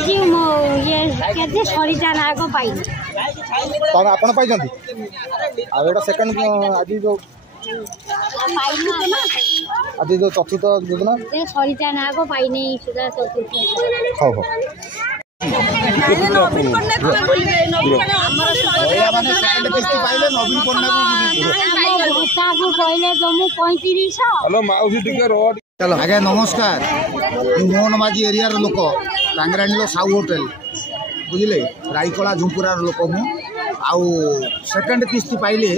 पाइछि मो ये केते सरिता नाग पाइ तब आपण पाइ जंती आ एटा सेकंड आज जो पाइनु तो ना आज जो चतुर्थ योजना ये सरिता नाग पाइ नै सुधा चतुर्थ हो नवीन चलो आज्ञा नमस्कार मोहन माझी एरिया लोक टांगराणी साउ होटेल बुझे रायकला झुंपुरार लोक मु आउ सेकेंड किस्ती पाइले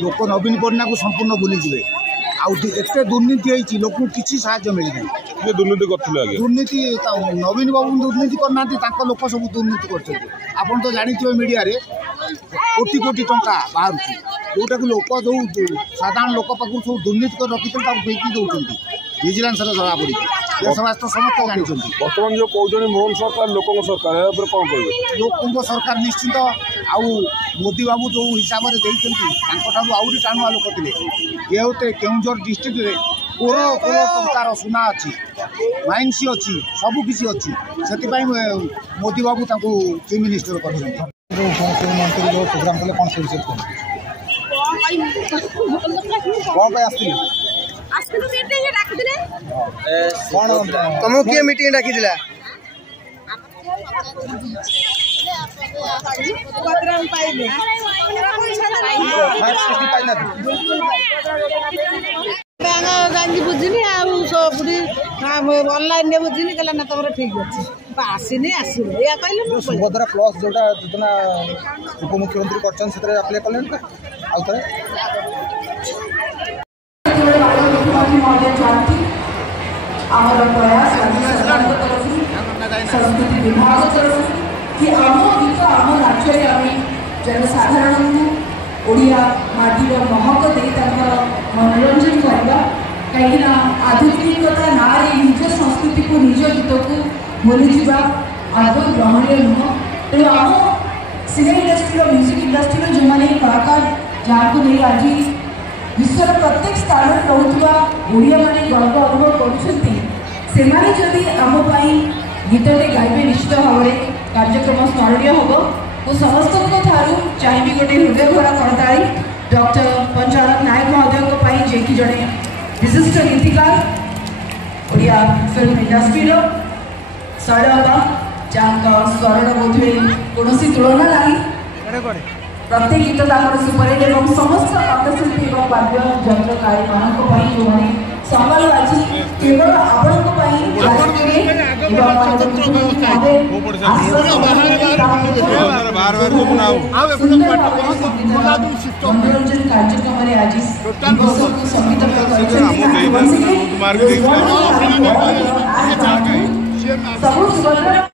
लोक नवीन पन्ना को संपूर्ण बुलीजे आते दुर्नीति होती लोक किसी साहाय्य मिलना दुर्नीति नवीन बाबू दुर्नीति करना लोक सब दुर्नीति कर तो जानते मीडिया रे कोटी कोटी टंका बाहर जोटा कि लोक जो साधारण लोक पाखु सब दुर्नीति कर रखी बेची दौरान विजिलेंस जमा पड़ी देशवासी तो समस्त जानते बर्तमान जो कहते मोहन सरकार लोक सरकार कौन कह लोक सरकार निश्चिंत आउ मोदी बाबू जो हिसाब से देती आहरी टाणुआ लोक थे ये होते केउझर डिस्ट्रिक्ट रे करोड़ करोड़ टंकार सुना अच्छी माइन्स अच्छी सबकि अच्छी से मोदी बाबू चीफ मिनिस्टर कर मंत्री जो प्रोग्राम कले कौन से कौन तुमको किए मीटिंग डाकी दिला गांधी बुझिनी ऑनलाइन ने बुझिनी कहला ना तमरा ठीक अछि आसीनी आसीबो या कहले सुभद्रा प्लस जोटा योजना उपमुख्यमंत्री करछन सेतरे अप्लाई करलेन का आउ तरे आमर प्रयास संस्कृति विभाग तरफ कि आम गीत आम राज्य में जनसाधारण ओडिया माटीर महक दे मनोरंजन करवा कहीं आधुनिकता ना निज संस्कृति को निज गीत को भूली जा आदौ ग्रहणीय नुह तेणु आम सिने इंडस्ट्री म्यूजिक इंडस्ट्री जो मैंने कलाकार जहाँ को नहीं आज विश्वर प्रत्येक स्थान में रोकवा ओडिया माने गर्व अनुभव करुँच आम गीतटे गाइबे निश्चित भाव में कार्यक्रम स्मरणीय हम और समस्त चाहिए गोटे हृदय भरा करताली डॉक्टर पंचानन नायक महोदय जे कि जड़े विशिष्ट गीतिकार ओडिया फिल्म इंडस्ट्री शैलबा जहाँ स्वर बोधे कौन तुलना नहीं प्रत्येक गीत सुपरहिट और समस्त कंठशिल्पी और वाद्य यंत्रकारी मानी जो मैंने सकाल आज केवल मनोरंजन कार्यक्रम आज संगीत